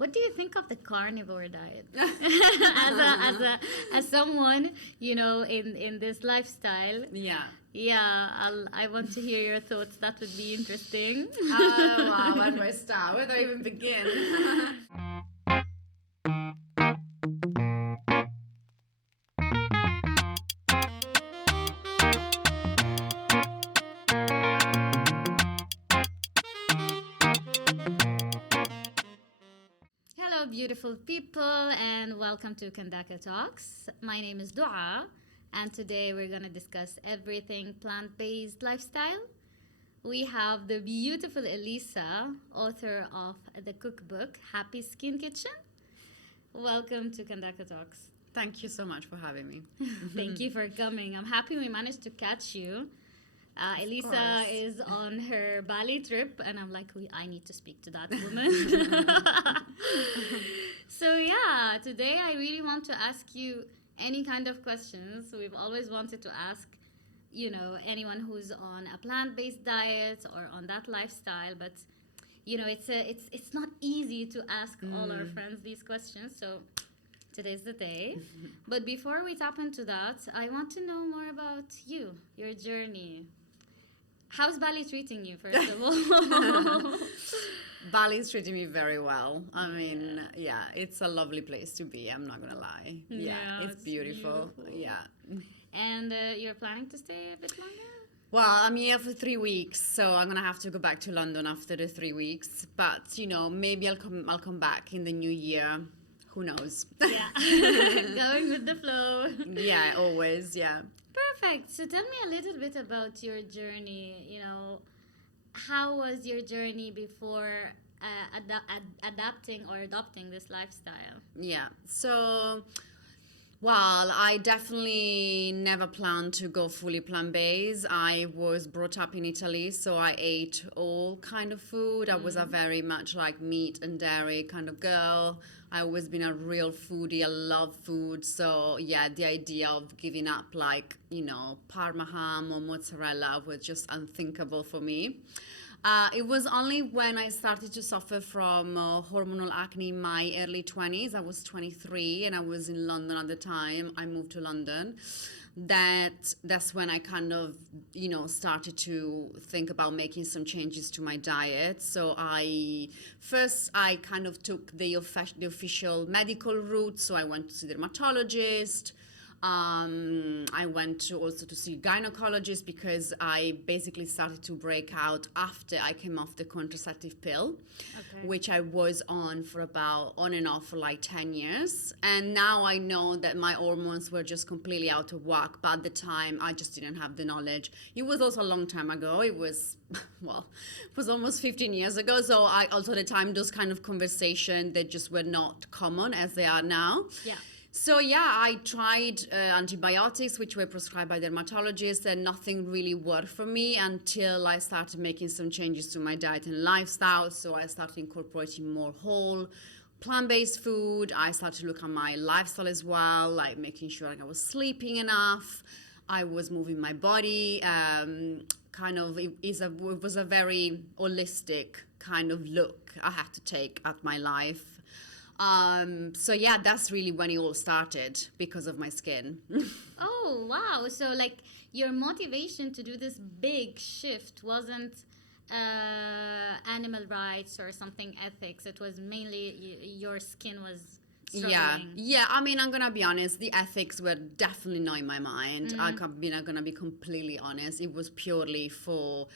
What do you think of the carnivore diet? As someone, in this lifestyle. Yeah. Yeah, I want to hear your thoughts. That would be interesting. Wow, where do I start? Where do I even begin? Hello, beautiful people, and welcome to Kandaka Talks. My name is Dua, and today we're going to discuss everything plant-based lifestyle. We have the beautiful Elisa, author of the cookbook Happy Skin Kitchen. Welcome to Kandaka Talks. Thank you so much for having me. Thank you for coming. I'm happy we managed to catch you. Elisa is on her Bali trip, and I'm like, I need to speak to that woman. So yeah, today I really want to ask you any kind of questions. We've always wanted to ask, anyone who's on a plant-based diet or on that lifestyle, but it's not easy to ask all our friends these questions. So today's the day. But before we tap into that, I want to know more about you, your journey. How's Bali treating you, first of all? Bali's treating me very well. I mean, yeah, it's a lovely place to be. I'm not going to lie. Yeah, it's beautiful. Yeah. And you're planning to stay a bit longer? Well, I'm here for 3 weeks, so I'm gonna have to go back to London after the 3 weeks. But maybe I'll come back in the new year. Who knows? Yeah, going with the flow. Yeah, always. Yeah. Perfect. So tell me a little bit about your journey. How was your journey before adapting or adopting this lifestyle? Yeah. So, well, I definitely never planned to go fully plant-based. I was brought up in Italy, so I ate all kind of food. I was a very much like meat and dairy kind of girl. I always been a real foodie. I love food. So yeah, the idea of giving up Parma ham or mozzarella was just unthinkable for me. It was only when I started to suffer from hormonal acne in my early 20s. I was 23 and I was in London at the time. I moved to London. That's when I kind of, started to think about making some changes to my diet. So I kind of took the official medical route. So I went to see the dermatologist. I went also to see gynecologist because I basically started to break out after I came off the contraceptive pill, which I was on and off for like 10 years. And now I know that my hormones were just completely out of whack. But at the time, I just didn't have the knowledge. It was also a long time ago. It was, it was almost 15 years ago. So also at the time, those kind of conversations, they just were not common as they are now. Yeah. So yeah, I tried antibiotics, which were prescribed by dermatologists, and nothing really worked for me until I started making some changes to my diet and lifestyle. So I started incorporating more whole plant-based food. I started to look at my lifestyle as well, like making sure I was sleeping enough. I was moving my body. It was a very holistic kind of look I had to take at my life. So yeah, that's really when it all started because of my skin. Oh, wow. So like your motivation to do this big shift wasn't animal rights or something ethics. It was mainly your skin was struggling. Yeah. I mean, I'm gonna be honest. The ethics were definitely not in my mind. I'm gonna be completely honest. It was purely for,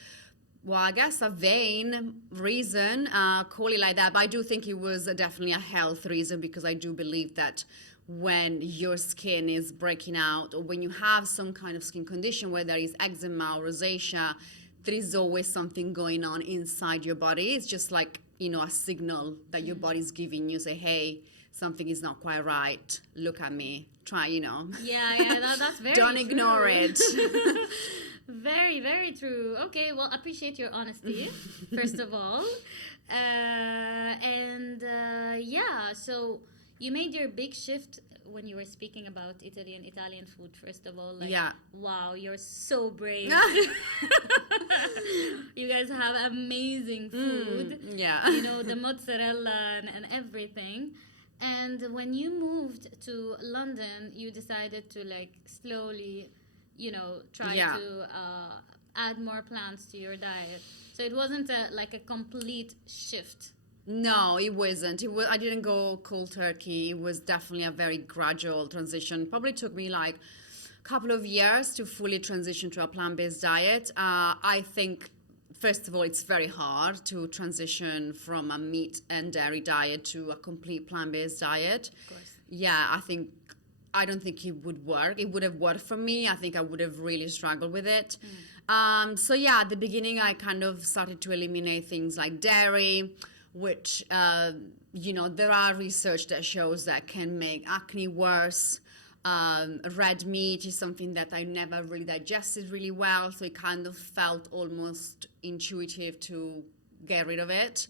well, I guess a vain reason, call it like that. But I do think it was definitely a health reason because I do believe that when your skin is breaking out or when you have some kind of skin condition, whether it's eczema or rosacea, there is always something going on inside your body. It's just like, a signal that your body's giving you, say, hey, something is not quite right. Look at me. Try, Yeah, that's very Don't true. ignore it. Very, very true. Okay, well, appreciate your honesty, first of all. Yeah, so you made your big shift when you were speaking about Italy and Italian food, first of all, like, Yeah. wow, you're so brave. You guys have amazing food. Yeah. You know, the mozzarella and everything. And when you moved to London, you decided to like slowly, you know, try Yeah. to add more plants to your diet. So it wasn't like a complete shift. No, it wasn't. It was. I didn't go cold turkey. It was definitely a very gradual transition. Probably took me like a couple of years to fully transition to a plant-based diet. I think, first of all, it's very hard to transition from a meat and dairy diet to a complete plant-based diet. Of course. Yeah, I don't think it would work. It would have worked for me. I think I would have really struggled with it. So yeah, at the beginning, I kind of started to eliminate things like dairy, which, you know, there are research that shows that can make acne worse. Red meat is something that I never really digested really well, so it kind of felt almost intuitive to get rid of it.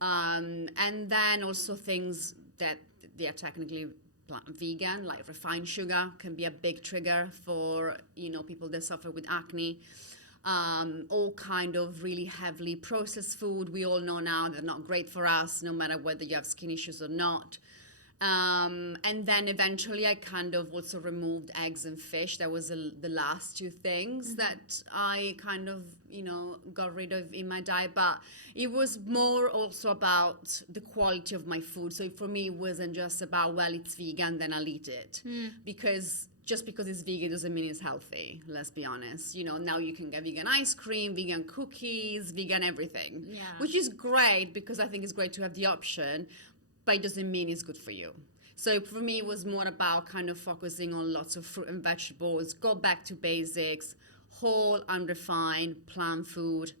And then also things that they are technically vegan, like refined sugar, can be a big trigger for, you know, people that suffer with acne. All kind of really heavily processed food. We all know now they're not great for us, no matter whether you have skin issues or not. And then eventually I kind of also removed eggs and fish. That was the last two things that I kind of, you know, got rid of in my diet. But it was more also about the quality of my food. So for me, it wasn't just about, well, it's vegan, then I'll eat it. Because just because it's vegan doesn't mean it's healthy, let's be honest. You know, now you can get vegan ice cream, vegan cookies, vegan everything. Yeah. Which is great, because I think it's great to have the option, but it doesn't mean it's good for you. So for me, it was more about kind of focusing on lots of fruit and vegetables, go back to basics, whole, unrefined, plant food,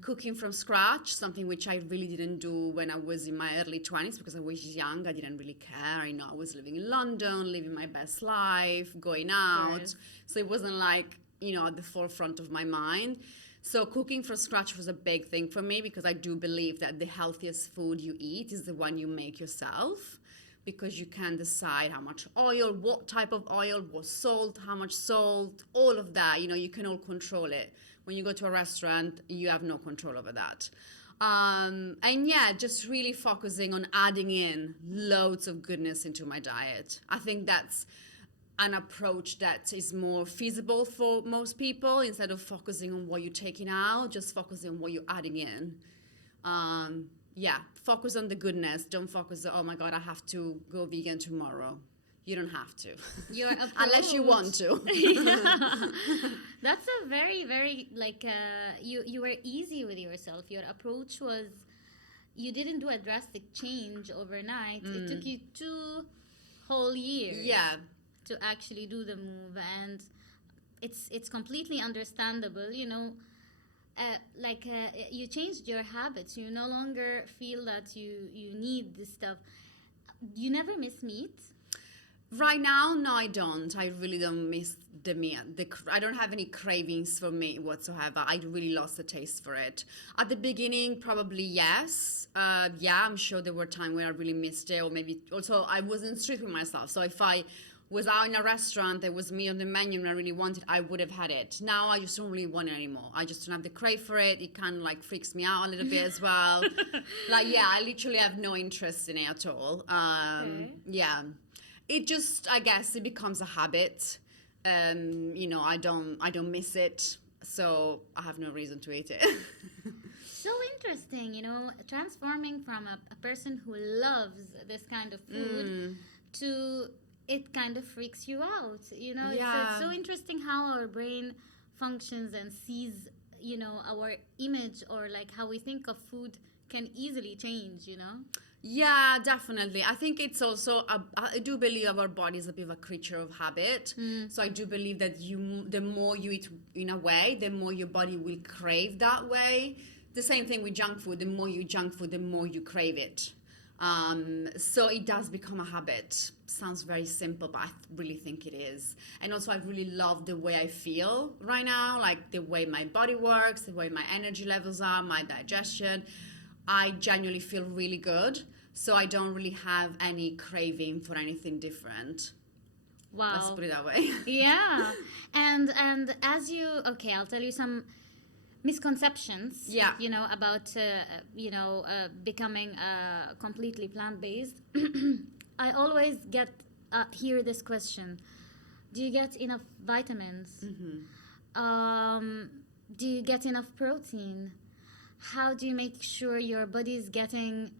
cooking from scratch, something which I really didn't do when I was in my early 20s, because I was young. I didn't really care. I know I was living in London, living my best life, going out. Right. So it wasn't like, you know, at the forefront of my mind. So cooking from scratch was a big thing for me, because I do believe that the healthiest food you eat is the one you make yourself, because you can decide how much oil, what type of oil, what salt, how much salt, all of that. You know, you can all control it. When you go to a restaurant, you have no control over that. And yeah, just really focusing on adding in loads of goodness into my diet. I think that's an approach that is more feasible for most people, instead of focusing on what you're taking out, just focusing on what you're adding in. Yeah, focus on the goodness. Don't focus on, oh my God, I have to go vegan tomorrow. You don't have to. Your approach, Unless you want to. Yeah. That's a very, very like you were easy with yourself. Your approach was, you didn't do a drastic change overnight. It took you 2 whole years. Yeah. To actually do the move, and it's completely understandable, you know. You changed your habits. You no longer feel that you need this stuff. You never miss meat. Right now, no, I don't. I really don't miss the meat. I don't have any cravings for meat whatsoever. I really lost the taste for it. At the beginning, probably yes. Yeah, I'm sure there were times where I really missed it, or maybe also I wasn't strict with myself. So if I was out in a restaurant, there was meat on the menu and I really wanted, I would have had it. Now I just don't really want it anymore. I just don't have the crave for it. It kind of like freaks me out a little bit as well. Like, yeah, I literally have no interest in it at all. Okay. Yeah. It just, I guess it becomes a habit. You know, I don't miss it, so I have no reason to eat it. So interesting, you know, transforming from a person who loves this kind of food to it kind of freaks you out, you know. Yeah. It's so interesting how our brain functions and sees, you know, our image, or like how we think of food can easily change, you know. Yeah, definitely. I think it's also, I do believe our body is a bit of a creature of habit. So I do believe that the more you eat in a way, the more your body will crave that way. The same thing with junk food. The more you eat junk food, the more you crave it. So it does become a habit. Sounds very simple, but I really think it is. And also I really love the way I feel right now, like the way my body works, the way my energy levels are, my digestion. I genuinely feel really good. So I don't really have any craving for anything different. Let's Wow. put it that way. Yeah. And as you, okay, I'll tell you some misconceptions, Yeah. about becoming completely plant-based. I always get hear this question: do you get enough vitamins? um, do you get enough protein? How do you make sure your body is getting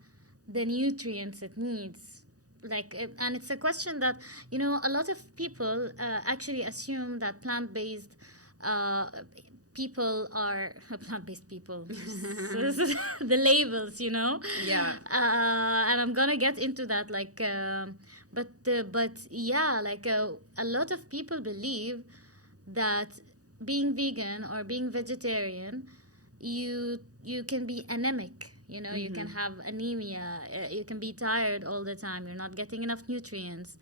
the nutrients it needs? And it's a question that, a lot of people actually assume that plant-based uh, people are plant-based people. The labels, Yeah. and I'm gonna get into that, but yeah, a lot of people believe that being vegan or being vegetarian, you can be anemic. You can have anemia. You can be tired all the time. You're not getting enough nutrients.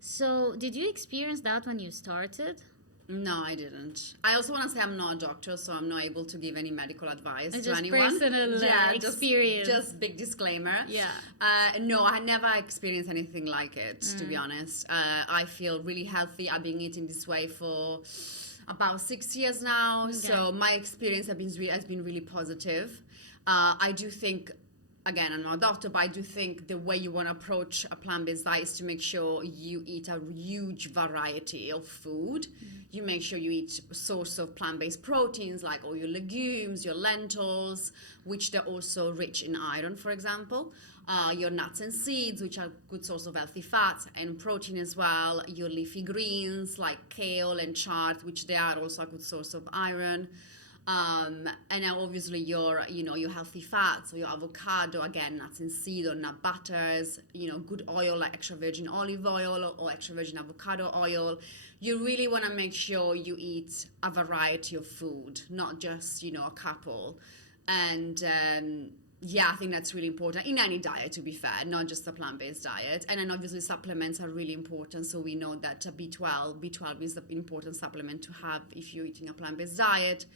So, did you experience that when you started? No, I didn't. I also want to say I'm not a doctor, so I'm not able to give any medical advice It's to just anyone. personal experience. Just big disclaimer. Yeah. No, I never experienced anything like it, to be honest. I feel really healthy. I've been eating this way for about 6 years now. Okay. So my experience has been really positive. I do think, again, I'm not a doctor, but I do think the way you want to approach a plant-based diet is to make sure you eat a huge variety of food. You make sure you eat a source of plant-based proteins like all your legumes, your lentils, which they're also rich in iron, for example. Your nuts and seeds, which are a good source of healthy fats and protein as well. Your leafy greens like kale and chard, which they are also a good source of iron. And now obviously your healthy fats, so your avocado, again, nuts and seed or nut butters, good oil like extra virgin olive oil or extra virgin avocado oil. You really want to make sure you eat a variety of food, not just, a couple. And yeah, I think that's really important in any diet, to be fair, not just a plant-based diet. And then obviously supplements are really important. So we know that B12 is an important supplement to have if you're eating a plant-based diet.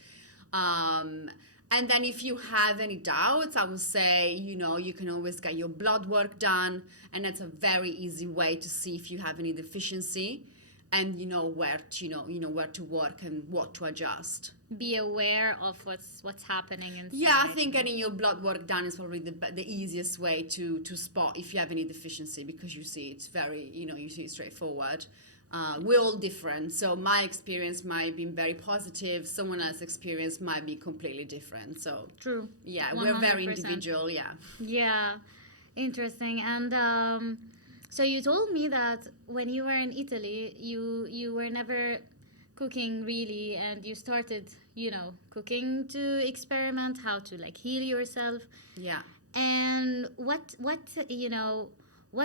And then if you have any doubts, I would say, you can always get your blood work done. And that's a very easy way to see if you have any deficiency and where to work and what to adjust. Be aware of what's happening inside. Yeah, I think getting your blood work done is probably the easiest way to spot if you have any deficiency, because you see it's very, you see it's straightforward. We're all different, so my experience might be very positive. Someone else's experience might be completely different. So True. yeah, we're very 100%. individual. Yeah. Yeah, interesting. And so you told me that when you were in Italy, you were never cooking really, and you started, cooking to experiment how to heal yourself. Yeah. And what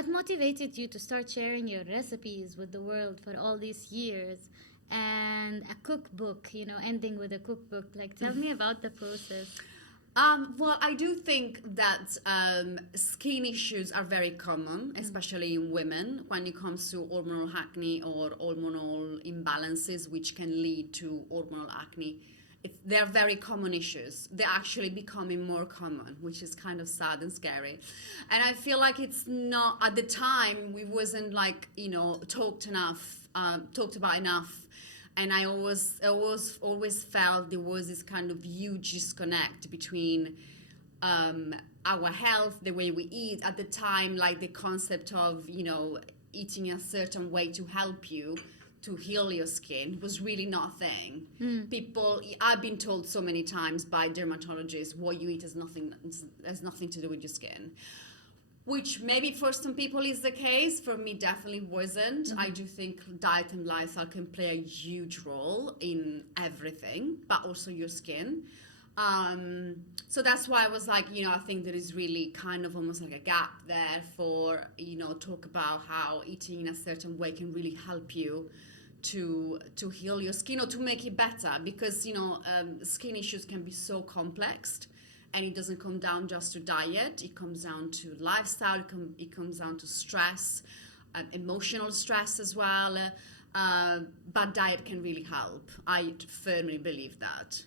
motivated you to start sharing your recipes with the world for all these years? And a cookbook, ending with a cookbook. Tell me about the process. Well, I do think that skin issues are very common, especially in women, when it comes to hormonal acne or hormonal imbalances, which can lead to hormonal acne. They're very common issues. They're actually becoming more common, which is kind of sad and scary. And I feel like it's not, at the time, we wasn't talked about enough. And I always felt there was this kind of huge disconnect between our health, the way we eat. At the time, the concept of, eating a certain way to help you to heal your skin was really not a thing. People, I've been told so many times by dermatologists, what you eat has nothing to do with your skin. Which maybe for some people is the case. For me, definitely wasn't. I do think diet and lifestyle can play a huge role in everything, but also your skin. So that's why I was I think there is really kind of almost like a gap there for, talk about how eating in a certain way can really help you to heal your skin or to make it better, because, skin issues can be so complex. And it doesn't come down just to diet. It comes down to lifestyle. It comes down to stress, emotional stress as well. But diet can really help. I firmly believe that.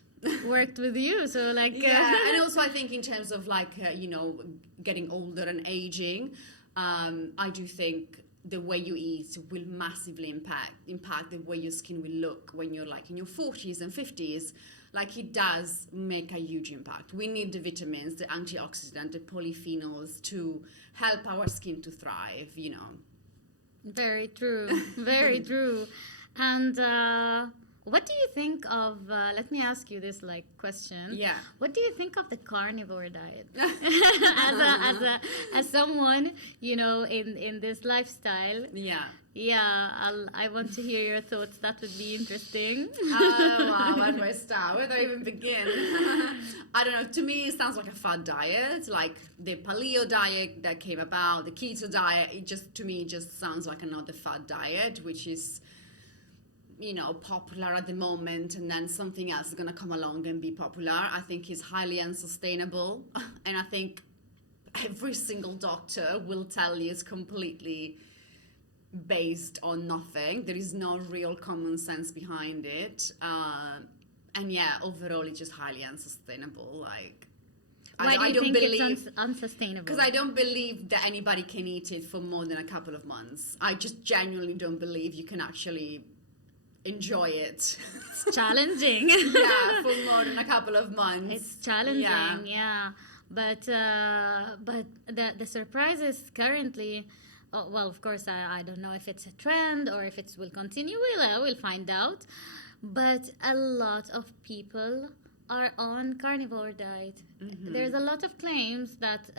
Worked with you, so yeah. And also I think in terms of getting older and aging, I do think the way you eat will massively impact the way your skin will look when you're like in your 40s and 50s. Like, it does make a huge impact. We need the vitamins, the antioxidant, the polyphenols to help our skin to thrive, you know. Very true. Very true. And what do you think of? Let me ask you this like question. Yeah. What do you think of the carnivore diet? As someone, you know, in this lifestyle. Yeah. Yeah, I want to hear your thoughts. That would be interesting. Oh, wow, where do I start? Where do I even begin? I don't know. To me, it sounds like a fad diet, like the paleo diet that came about, the keto diet. To me, it just sounds like another fad diet, which is, you know, popular at the moment, and then something else is going to come along and be popular. I think is highly unsustainable. And I think every single doctor will tell you it's completely based on nothing. There is no real common sense behind it. And yeah, overall, it's just highly unsustainable. Like, Why do you don't think believe it's unsustainable? because I don't believe that anybody can eat it for more than a couple of months. I just genuinely don't believe you can actually enjoy it. It's challenging. Yeah, for more than a couple of months. It's challenging, yeah. But the surprise is currently, oh, well, of course, I don't know if it's a trend or if it will continue. We'll find out. But a lot of people are on carnivore diet. Mm-hmm. There's a lot of claims that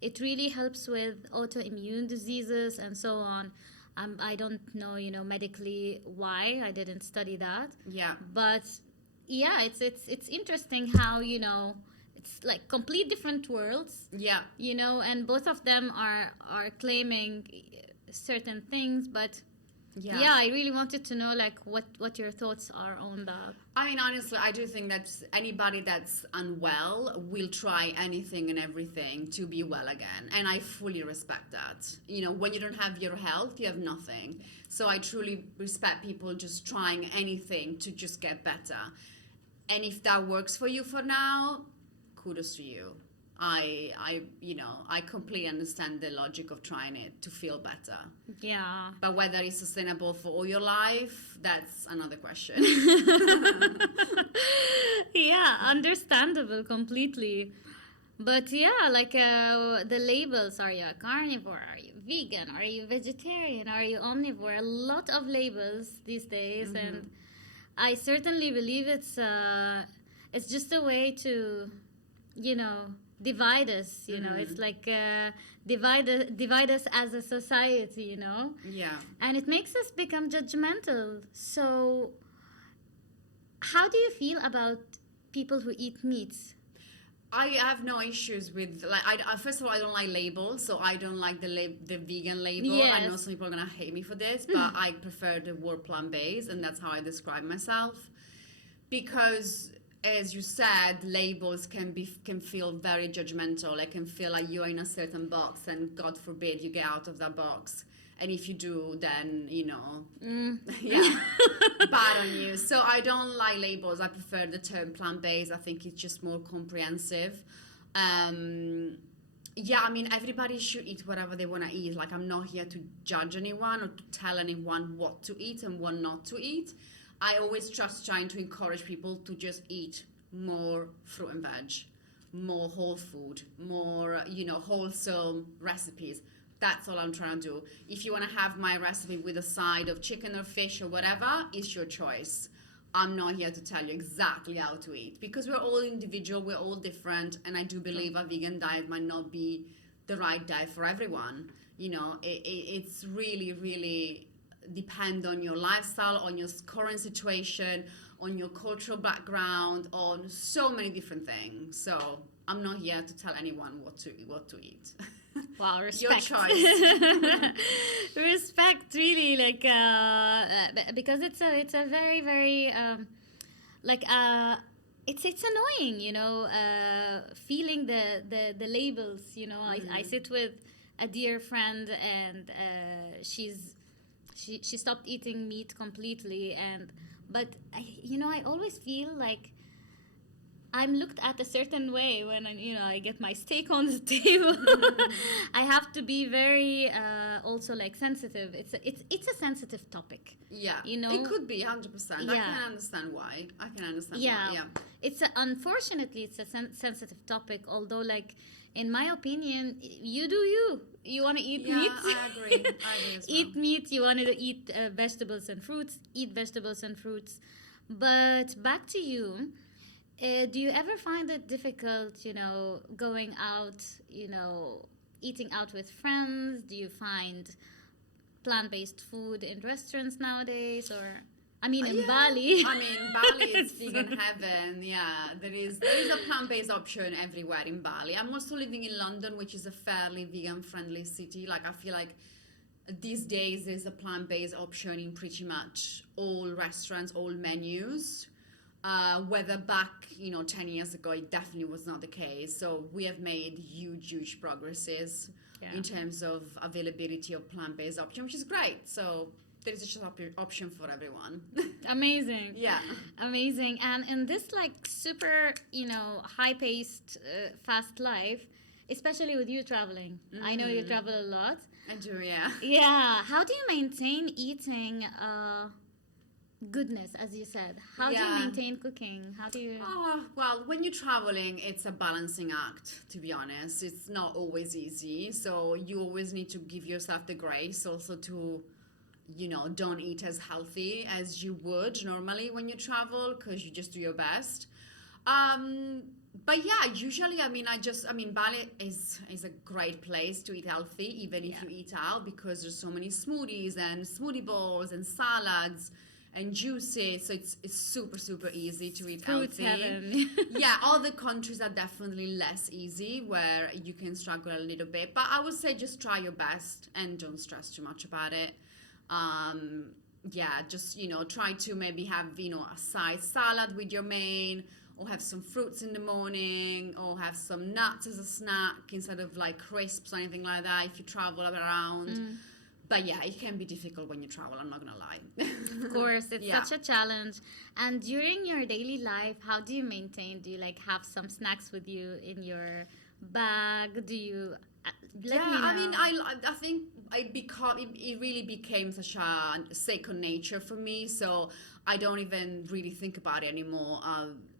it really helps with autoimmune diseases and so on. I don't know, you know, medically why. I didn't study that. Yeah. But yeah, it's interesting how, you know, it's like complete different worlds. Yeah. You know, and both of them are claiming certain things, but yeah, I really wanted to know like what your thoughts are on that. I mean, honestly, I do think that anybody that's unwell will try anything and everything to be well again. And I fully respect that. You know, when you don't have your health, you have nothing. So I truly respect people just trying anything to just get better. And if that works for you for now, kudos to you. I completely understand the logic of trying it to feel better. Yeah. But whether it's sustainable for all your life, that's another question. Yeah, understandable completely. But yeah, like the labels, are you a carnivore? Are you vegan? Are you vegetarian? Are you omnivore? A lot of labels these days. Mm-hmm. And I certainly believe it's just a way to, you know, divide us, you know. It's like divide us as a society, you know. Yeah. And it makes us become judgmental. So how do you feel about people who eat meats? I have no issues with, like, first of all, I don't like labels, so I don't like the vegan label. I know Yes. some people are gonna hate me for this, but I prefer the word plant-based, and that's how I describe myself. Because, as you said, labels can feel very judgmental. It can feel like you're in a certain box, and God forbid you get out of that box. And if you do, then, you know, yeah, bad on you. So I don't like labels. I prefer the term plant-based. I think it's just more comprehensive. Yeah, I mean, everybody should eat whatever they want to eat. Like, I'm not here to judge anyone or to tell anyone what to eat and what not to eat. I always just trying to encourage people to just eat more fruit and veg, more whole food, more, you know, wholesome recipes. That's all I'm trying to do. If you want to have my recipe with a side of chicken or fish or whatever, it's your choice. I'm not here to tell you exactly how to eat, because we're all individual, we're all different, and I do believe a vegan diet might not be the right diet for everyone. You know, it's really, really depend on your lifestyle, on your current situation, on your cultural background, on so many different things. So I'm not here to tell anyone what to eat. Wow, respect. Your choice. Respect, really, like because it's a very very it's annoying, you know, feeling the labels. You know, I sit with a dear friend, and she stopped eating meat completely, but I always feel like I'm looked at a certain way when I get my steak on the table. I have to be very also like sensitive. It's a sensitive topic. Yeah, You know? it could be 100%. I Yeah. can understand why. Yeah, Yeah. unfortunately it's a sensitive topic. Although, like in my opinion, you do you. You want to eat Yeah, meat. I agree. I agree as well. Eat meat. You want to eat vegetables and fruits. Eat vegetables and fruits. But back to you. Do you ever find it difficult, going out, eating out with friends? Do you find plant-based food in restaurants nowadays, or I mean, in Yeah, Bali? I mean, Bali is vegan heaven. Yeah, there is a plant-based option everywhere in Bali. I'm also living in London, which is a fairly vegan-friendly city. Like, I feel like these days there's a plant-based option in pretty much all restaurants, all menus. Whether back, 10 years ago, it definitely was not the case. So we have made huge progresses Yeah. in terms of availability of plant-based option, which is great. So there is just option for everyone. Amazing. Yeah. Amazing. And in this like super, high-paced, fast life, especially with you traveling, I know you travel a lot. I do, yeah. Yeah. How do you maintain eating goodness, as you said? How do you Yeah. maintain cooking? How do you? Oh, well, when you're traveling, it's a balancing act, to be honest. It's not always easy. So you always need to give yourself the grace also to, don't eat as healthy as you would normally when you travel because you just do your best. But yeah, usually, Bali is a great place to eat healthy, even if Yeah. you eat out, because there's so many smoothies and smoothie bowls and salads and juices. So it's super easy to eat Fruits healthy. heaven. Yeah, other countries are definitely less easy where you can struggle a little bit. But I would say just try your best and don't stress too much about it. Yeah, just, try to maybe have, a side salad with your main, or have some fruits in the morning, or have some nuts as a snack instead of like crisps or anything like that if you travel around. But yeah, it can be difficult when you travel, I'm not gonna lie. Of course, it's Yeah. such a challenge. And during your daily life, how do you maintain? Do you like have some snacks with you in your bag? Do you let Yeah, me know? I mean, I think it really became such a second nature for me. So I don't even really think about it anymore.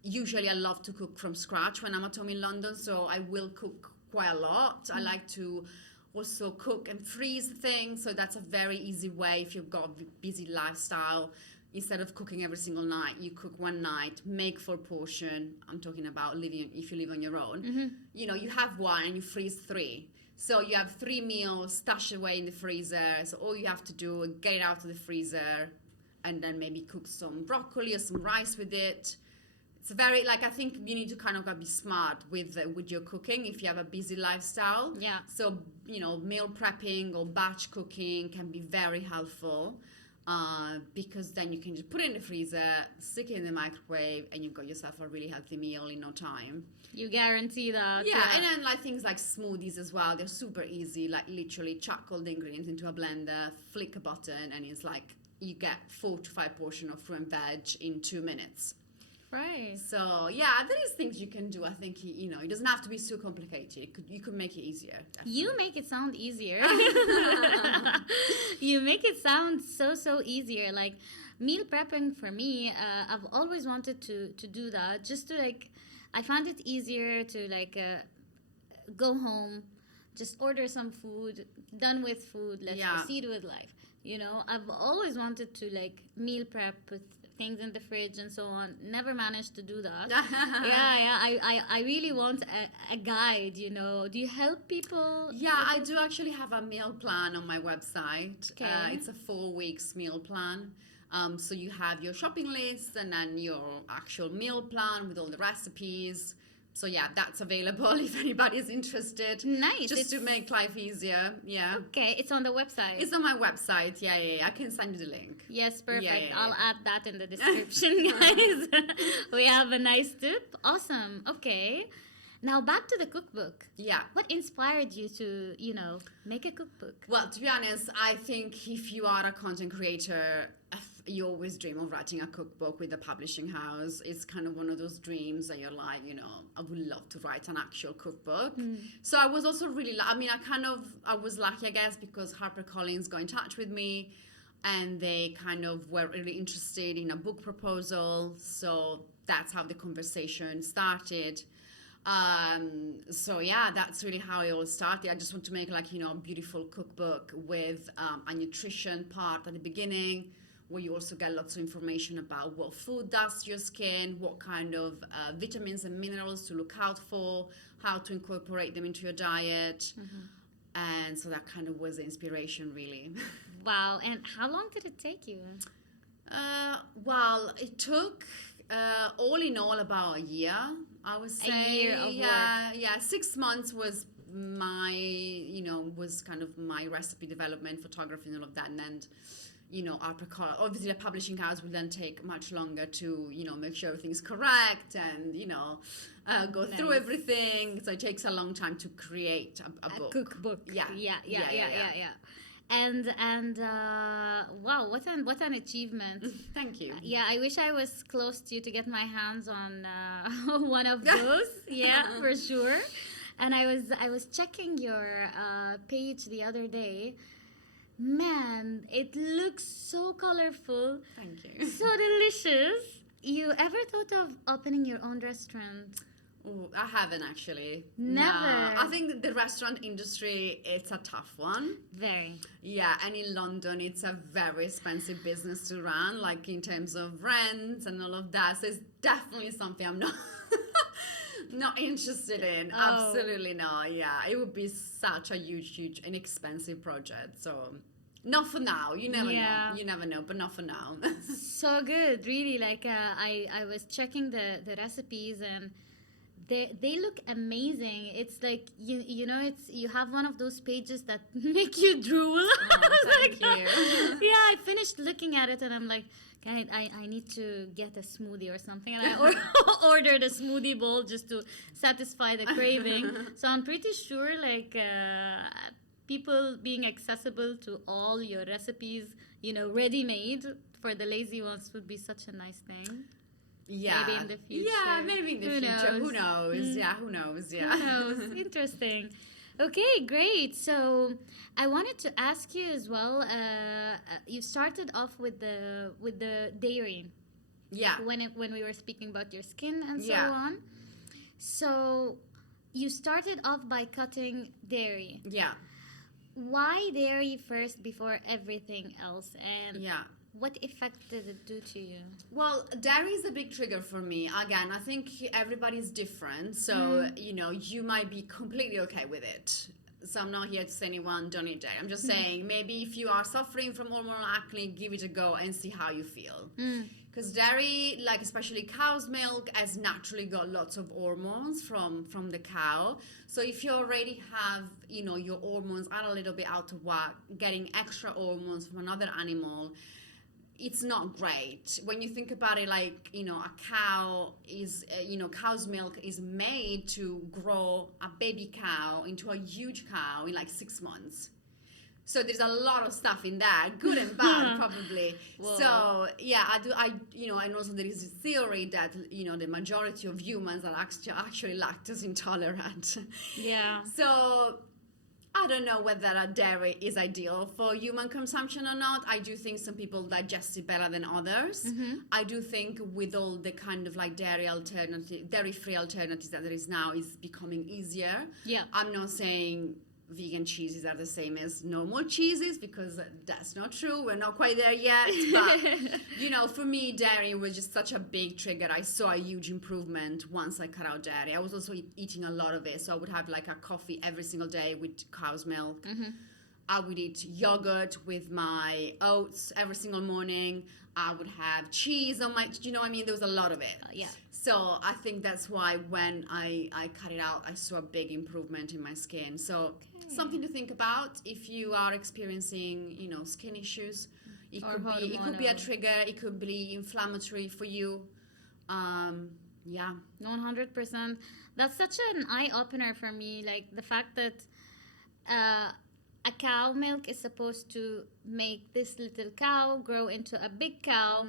Usually, I love to cook from scratch when I'm at home in London. So I will cook quite a lot. I like to also cook and freeze things. So that's a very easy way if you've got a busy lifestyle. Instead of cooking every single night, you cook one night, make 4 portion. I'm talking about if you live on your own. You have one and you freeze 3. So you have 3 meals stashed away in the freezer. So all you have to do is get it out of the freezer and then maybe cook some broccoli or some rice with it. It's very, I think you need to kind of be smart with your cooking if you have a busy lifestyle. Yeah. So, meal prepping or batch cooking can be very helpful. Because then you can just put it in the freezer, stick it in the microwave, and you've got yourself a really healthy meal in no time. You guarantee that. Yeah, and then things like smoothies as well, they're super easy. Like literally chuck all the ingredients into a blender, flick a button, and it's like you get 4 to 5 portions of fruit and veg in 2 minutes. Right. So yeah, there is things you can do. I think it doesn't have to be so complicated. You could make it easier. Definitely. You make it sound easier. You make it sound so easier. Like meal prepping for me, I've always wanted to do that. Just to I find it easier to go home, just order some food, done with food. Let's Yeah. proceed with life. I've always wanted to meal prep with things in the fridge and so on. Never managed to do that. I really want a guide. Do you help people? Yeah, I do actually have a meal plan on my website. Okay. It's a 4 weeks meal plan. So you have your shopping list and then your actual meal plan with all the recipes. So yeah, that's available if anybody's interested. Nice. Just to make life easier. Yeah. Okay, it's on the website. It's on my website. Yeah. I can send you the link. Yes, perfect. Yeah. I'll add that in the description, guys. We have a nice tip. Awesome. Okay. Now back to the cookbook. Yeah. What inspired you to, make a cookbook? Well, to be honest, I think if you are a content creator, you always dream of writing a cookbook with a publishing house. It's kind of one of those dreams that you're like, I would love to write an actual cookbook. So I was also really, I was lucky, I guess, because HarperCollins got in touch with me and they kind of were really interested in a book proposal. So that's how the conversation started. So yeah, that's really how it all started. I just want to make a beautiful cookbook with a nutrition part at the beginning, where you also get lots of information about what food does to your skin, what kind of vitamins and minerals to look out for, how to incorporate them into your diet. And so that kind of was the inspiration, really. Wow. And how long did it take you? Well, it took all in all about a year, I would say. A year of work. Yeah. 6 months was was kind of my recipe development, photography, and all of that. And then, HarperCollins, obviously the publishing house will then take much longer to, make sure everything's correct and, go through everything. So it takes a long time to create a book. Cookbook. Yeah. And wow, what an achievement. Thank you. Yeah, I wish I was close to you to get my hands on one of those. Yeah, for sure. And I was checking your page the other day. Man, it looks so colorful. Thank you. So delicious. You ever thought of opening your own restaurant? Ooh, I haven't actually. Never. No. I think the restaurant industry, it's a tough one. Very. Yeah, and in London, it's a very expensive business to run, like in terms of rent and all of that. So it's definitely something I'm not not interested in. Oh. Absolutely not. Yeah, it would be such a huge and expensive project. So not for now. You never know. You never know, but not for now. So good, really. Like I was checking the recipes and they look amazing. It's like you have one of those pages that make you drool. Thank you. Yeah, I finished looking at it and I'm like, I need to get a smoothie or something, and I ordered a smoothie bowl just to satisfy the craving. So I'm pretty sure people being accessible to all your recipes, ready made for the lazy ones would be such a nice thing. Yeah. Maybe in the future. Yeah, maybe in the future. Who knows? Yeah, who knows? Yeah. Who knows? Interesting. Okay, great. So I wanted to ask you as well. You started off with the dairy. Yeah. When we were speaking about your skin and so Yeah. on. So you started off by cutting dairy. Yeah. Why dairy first before everything else? And Yeah. what effect did it do to you? Well, dairy is a big trigger for me. Again, I think everybody's different. So, you might be completely okay with it. So I'm not here to say anyone don't eat dairy. I'm just saying maybe if you are suffering from hormonal acne, give it a go and see how you feel. Because dairy, like especially cow's milk, has naturally got lots of hormones from the cow. So if you already have, your hormones are a little bit out of whack, getting extra hormones from another animal, it's not great. When you think about it, a cow is, cow's milk is made to grow a baby cow into a huge cow in 6 months. So there's a lot of stuff in there, good and bad, probably. Whoa. So yeah, and also there is a theory that, the majority of humans are actually lactose intolerant. Yeah. So I don't know whether a dairy is ideal for human consumption or not. I do think some people digest it better than others. I do think with all the kind of dairy-free alternatives that there is now is becoming easier. Yeah. I'm not saying vegan cheeses are the same as normal cheeses because that's not true. We're not quite there yet. But, for me, dairy was just such a big trigger. I saw a huge improvement once I cut out dairy. I was also eating a lot of it. So I would have a coffee every single day with cow's milk. I would eat yogurt with my oats every single morning. I would have cheese on my, there was a lot of it. Yeah. So I think that's why when I cut it out, I saw a big improvement in my skin. So something to think about if you are experiencing, skin issues. It could be a trigger. It could be inflammatory for you. Yeah. 100%. That's such an eye opener for me. Like the fact that a cow milk is supposed to make this little cow grow into a big cow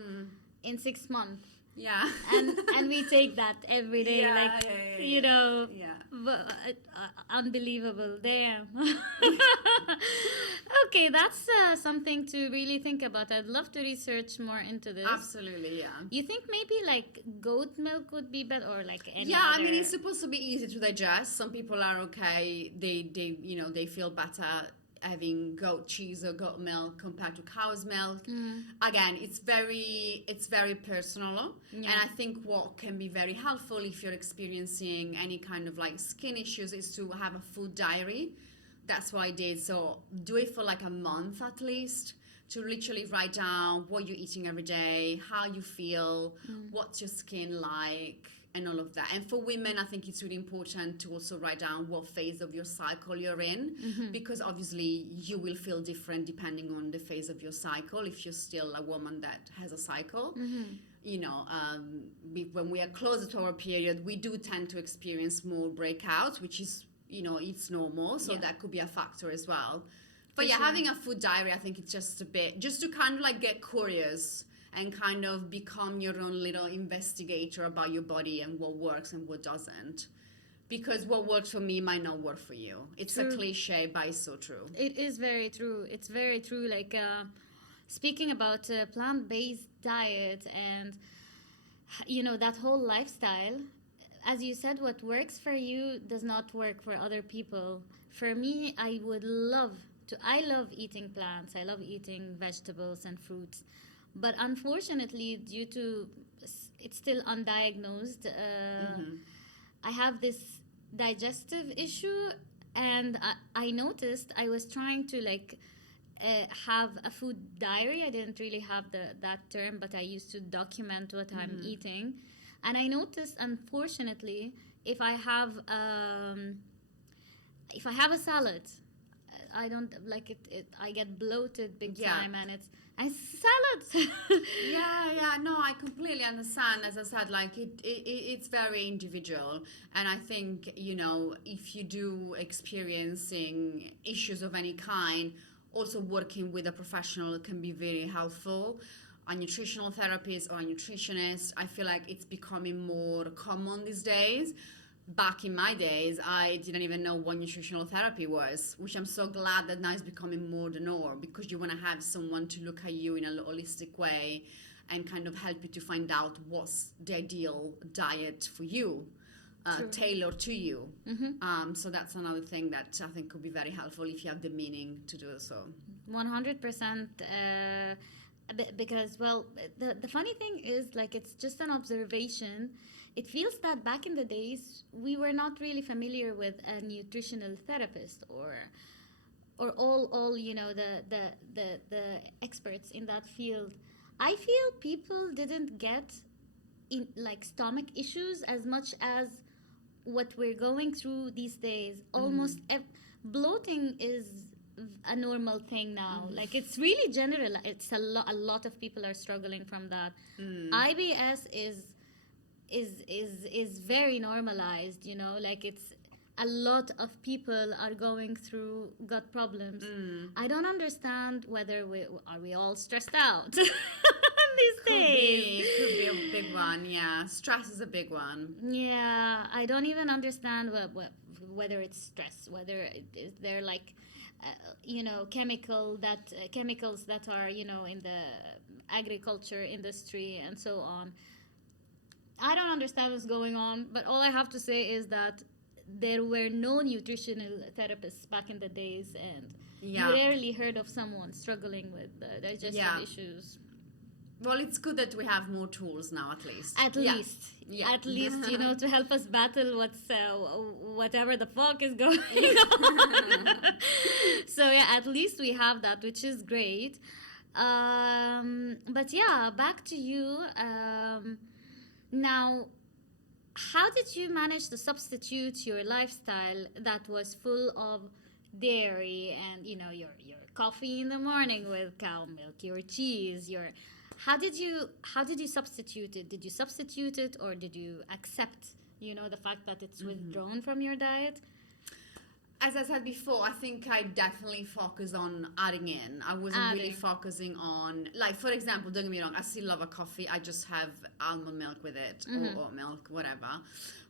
in 6 months. Yeah. And we take that every day, like you know, Yeah. unbelievable. Damn. Okay, that's something to really think about. I'd love to research more into this. Absolutely, yeah. You think maybe like goat milk would be better, or like any Yeah, I mean, other- it's supposed to be easy to digest. Some people are okay. They they feel better having goat cheese or goat milk compared to cow's milk. Again, it's very personal. And I think what can be very helpful if you're experiencing any kind of like skin issues is to have a food diary. That's what I did. So do it for like a month at least, to literally write down what you're eating every day, how you feel, what's your skin like, and all of that. And for women, I think it's really important to also write down what phase of your cycle you're in, because obviously you will feel different depending on the phase of your cycle. If you're still a woman that has a cycle, you know, when we are closer to our period, we do tend to experience more breakouts, which is, you know, it's normal. So that could be a factor as well. But yeah, having a food diary, I think it's just a bit, just to kind of like get curious and kind of become your own little investigator about your body and what works and what doesn't. Because what works for me might not work for you. It's a cliche, but it's so true. It is very true. It's very true. Like speaking about plant-based diet and you know that whole lifestyle, as you said, what works for you does not work for other people. For me, I would love to. I love eating plants. I love eating vegetables and fruits. But unfortunately, due to it's still undiagnosed, I have this digestive issue, and I noticed I was trying to like have a food diary. I didn't really have that term, but I used to document what I'm eating, and I noticed, unfortunately, if I have a salad, I don't like it. I get bloated big time, and it's salads. Yeah, no, I completely understand. As I said, like it's very individual, and I think, you know, if you do experiencing issues of any kind, also working with a professional can be very helpful. A nutritional therapist or a nutritionist, I feel like it's becoming more common these days. Back in my days, I didn't even know what nutritional therapy was, which I'm so glad that now is becoming more the norm, because you want to have someone to look at you in a holistic way and kind of help you to find out what's the ideal diet for you, tailored to you. So that's another thing that I think could be very helpful if you have the meaning to do so. 100%. Because, well, the funny thing is, like, it's just an observation. It feels that back in the days we were not really familiar with a nutritional therapist or all you know the experts in that field. I feel people didn't get in like stomach issues as much as what we're going through these days. Almost bloating is a normal thing now. Like it's really general. It's a lot of people are struggling from that. IBS is very normalized, you know, like it's a lot of people are going through gut problems. I don't understand whether we all stressed out these days. Could be a big one. Yeah, stress is a big one. Yeah, I don't even understand whether it's stress, whether they're like you know chemicals that are, you know, in the agriculture industry and so on. I don't understand what's going on, but all I have to say is that there were no nutritional therapists back in the days, and you rarely heard of someone struggling with digestive issues. Well, it's good that we have more tools now, at least. At least, you know, to help us battle whatever the fuck is going on. So yeah, at least we have that, which is great. But yeah, back to you. Now, how did you manage to substitute your lifestyle that was full of dairy and, you know, your coffee in the morning with cow milk, your cheese, how did you substitute it? Did you substitute it, or did you accept, you know, the fact that it's withdrawn from your diet? as I said before, I think I definitely focus on adding in. I wasn't really focusing on, like, for example, don't get me wrong, I still love a coffee. I just have almond milk with it or oat milk, whatever.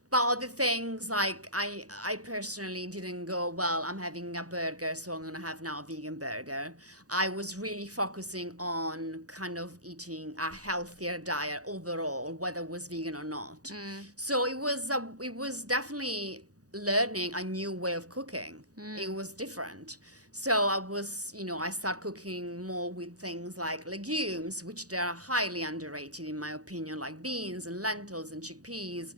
But other things, like, I personally didn't go, well, I'm having a burger, so I'm going to have now a vegan burger. I was really focusing on kind of eating a healthier diet overall, whether it was vegan or not. So it was definitely learning a new way of cooking. It was different. So I start cooking more with things like legumes, which they are highly underrated in my opinion, like beans and lentils and chickpeas.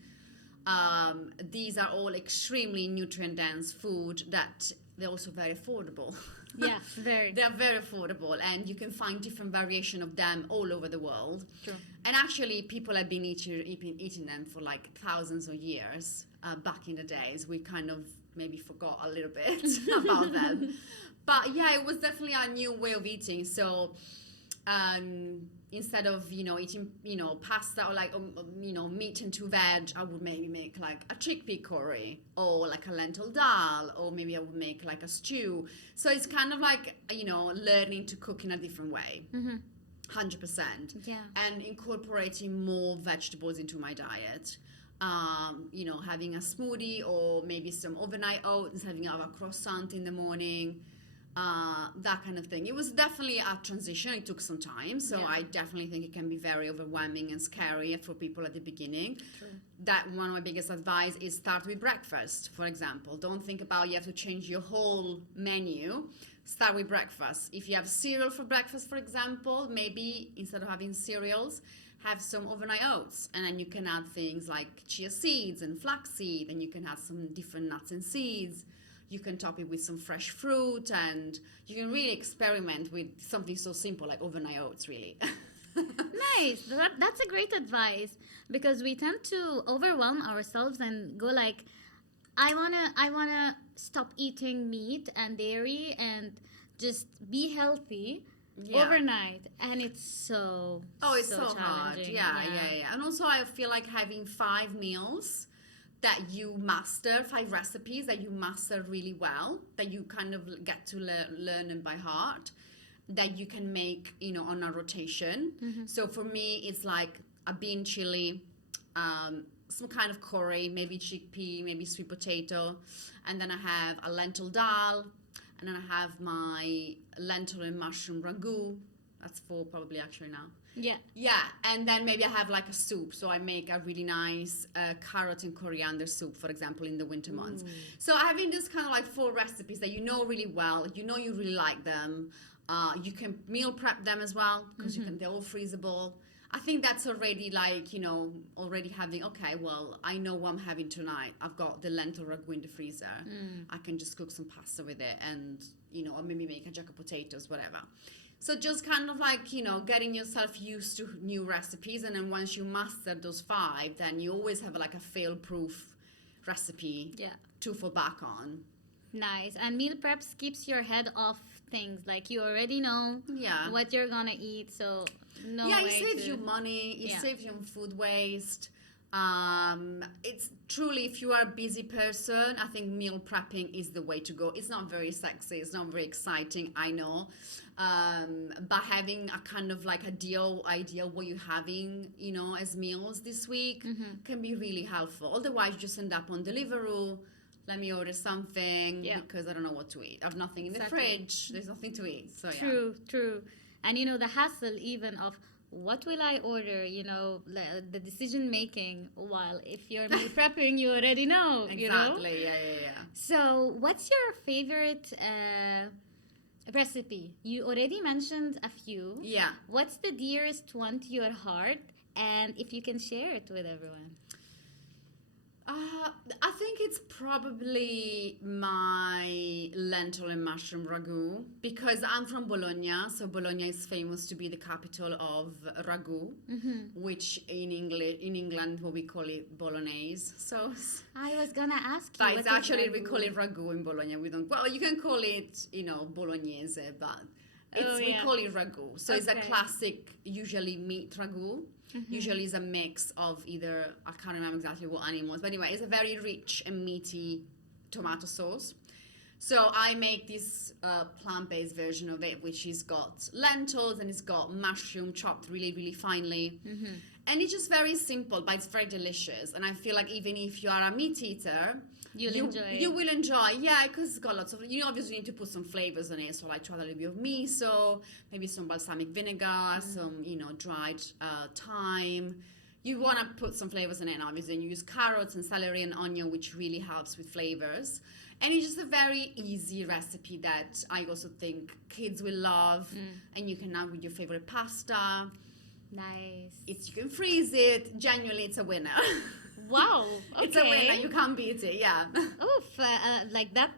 These are all extremely nutrient dense food that they're also very affordable. Yeah, very. They're very affordable, and you can find different variation of them all over the world. True. And actually, people have been eating them for like thousands of years. Back in the days, we kind of maybe forgot a little bit about them. But yeah, it was definitely a new way of eating. So instead of eating pasta or like meat and two veg, I would maybe make like a chickpea curry or like a lentil dal, or maybe I would make like a stew. So it's kind of like learning to cook in a different way. 100%. Yeah. And incorporating more vegetables into my diet. Having a smoothie or maybe some overnight oats, having a croissant in the morning. That kind of thing. It was definitely a transition. It took some time, so I definitely think it can be very overwhelming and scary for people at the beginning. True. That one of my biggest advice is start with breakfast, for example. Don't think about you have to change your whole menu. Start with breakfast. If you have cereal for breakfast, for example, maybe instead of having cereals, have some overnight oats, and then you can add things like chia seeds and flaxseed, and you can add some different nuts and seeds. You can top it with some fresh fruit, and you can really experiment with something so simple like overnight oats, really. Nice. That's a great advice, because we tend to overwhelm ourselves and go like, I wanna stop eating meat and dairy and just be healthy overnight, and it's so it's so hard. challenging. Yeah. And also I feel like having 5 meals that you master, 5 recipes that you master really well, that you kind of get to learn them by heart, that you can make, on a rotation. So for me, it's like a bean chili, some kind of curry, maybe chickpea, maybe sweet potato, and then I have a lentil dal, and then I have my lentil and mushroom ragu. That's 4 probably actually now. Yeah, and then maybe I have like a soup. So I make a really nice carrot and coriander soup, for example, in the winter months. So having this kind of like 4 recipes that you know really well, you really like them. You can meal prep them as well, because they're all freezable. I think that's already like, already having, okay, well, I know what I'm having tonight. I've got the lentil ragu in the freezer. I can just cook some pasta with it and, or maybe make a jack of potatoes, whatever. So just kind of like, getting yourself used to new recipes. And then once you master those 5, then you always have like a fail-proof recipe to fall back on. Nice. And meal preps keeps your head off things. Like you already know what you're going to eat. So no way it saves you money. It saves you on food waste. It's truly, if you are a busy person, I think meal prepping is the way to go. It's not very sexy. It's not very exciting, I know. But having a kind of like idea what you're having, as meals this week can be really helpful. Otherwise, you just end up on Deliveroo. Let me order something because I don't know what to eat. I have nothing in the fridge. There's nothing to eat. So True. And the hassle even of what will I order, the decision making, while if you're meal prepping, you already know, Exactly, yeah. So what's your favorite recipe? You already mentioned a few. Yeah. What's the dearest one to your heart? And if you can share it with everyone. I think it's probably my lentil and mushroom ragu, because I'm from Bologna, so Bologna is famous to be the capital of ragu, which in England what we call it bolognese. So I was gonna ask you, but it's actually we call it ragu in Bologna. We don't. Well, you can call it bolognese, but we call it ragu. So it's a classic, usually meat ragu. Usually it's a mix of either, I can't remember exactly what animals, but anyway, it's a very rich and meaty tomato sauce. So I make this plant-based version of it, which has got lentils and it's got mushroom chopped really, really finely. And it's just very simple, but it's very delicious. And I feel like even if you are a meat eater, You'll you, enjoy you it. will enjoy, yeah, because it's got lots of, you obviously need to put some flavors in it. So like try a little bit of miso, maybe some balsamic vinegar, some, dried thyme. You want to put some flavors in it, and obviously you use carrots and celery and onion, which really helps with flavors. And it's just a very easy recipe that I also think kids will love, and you can have with your favorite pasta. Nice. You can freeze it. Genuinely, it's a winner. Wow. Okay. It's a winner. You can't beat it. Yeah. Oof, like that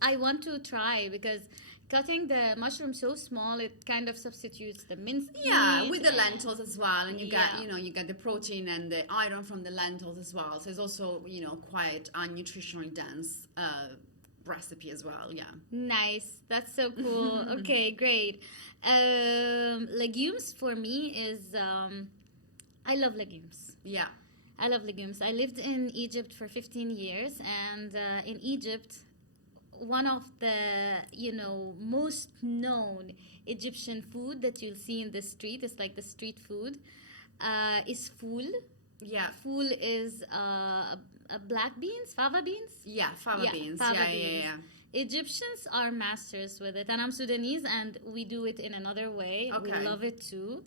I want to try because cutting the mushroom so small, it kind of substitutes the minced Yeah, meat with the and- lentils as well, and you get Yeah. you get the protein and the iron from the lentils as well. So it's also quite a nutritionally dense recipe as well. Yeah. Nice. That's so cool. Okay, great. Legumes for me is I love legumes. Yeah. I love legumes. I lived in Egypt for 15 years, and in Egypt, one of the most known Egyptian food that you'll see in the street is like the street food is fool. Yeah. Fool is black beans, fava beans. Yeah. Fava beans. fava Yeah. beans. Yeah. Egyptians are masters with it, and I'm Sudanese, and we do it in another way. We Okay. love it too.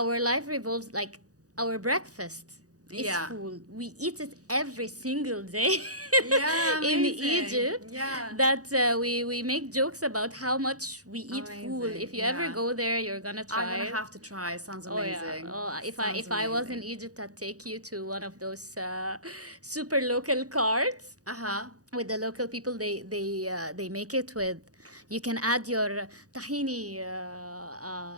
Our life revolves like our breakfast is Yeah. food. We eat it every single day Yeah. in Amazing. Egypt. Yeah. That we make jokes about how much we eat food. Amazing, If you ever yeah. go there, you're gonna try I'm gonna it. have to try. Sounds amazing. Oh yeah. Sounds If I was in amazing. Egypt, I'd take you to one of those super local carts with the local people. They make it with. You can add your tahini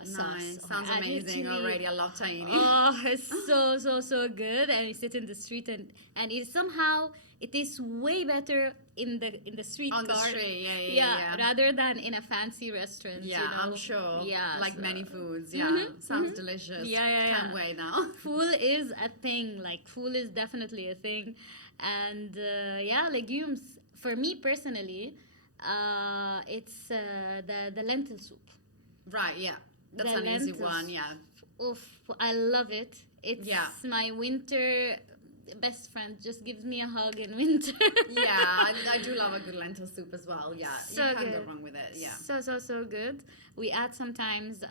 sauce. Nice. or Sounds add your amazing chili. already. I love tahini. Oh, it's so good. And you sit in the street and it somehow it tastes way better in the street On the cart. street, yeah. Rather than in a fancy restaurant. Yeah, I'm sure. Yeah, like so- many foods. Yeah, sounds delicious. Yeah. Can't wait now. Fool is a thing. Like fool is definitely a thing, and legumes. For me personally, it's the lentil soup. Right, yeah, that's The an easy lentils. one. Yeah, Oof, I love it. It's Yeah. my winter best friend. Just gives me a hug in winter. yeah, I do love a good lentil soup as well. Yeah, So you can't go good. wrong with it. Yeah, So good. We add sometimes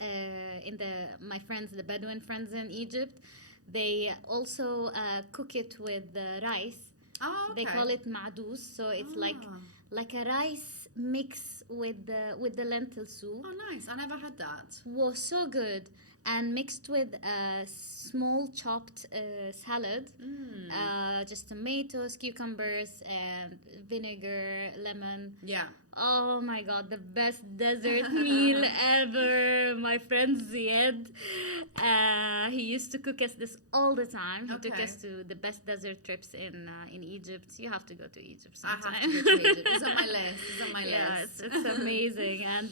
in my friends, the Bedouin friends in Egypt, they also cook it with rice. oh, okay. They call it ma'dous, so it's Ah. like a rice mix with the lentil soup. Oh, nice. I never had that. Was so good, and mixed with a small chopped salad, just tomatoes, cucumbers, and vinegar, lemon. Yeah. Oh my god, the best desert meal ever. My friend Zied, he used to cook us this all the time. He took Okay. us to the best desert trips in Egypt. You have to go to Egypt I sometime. have to go to Egypt. It's on my list. It's on my Yeah, list. it's amazing, and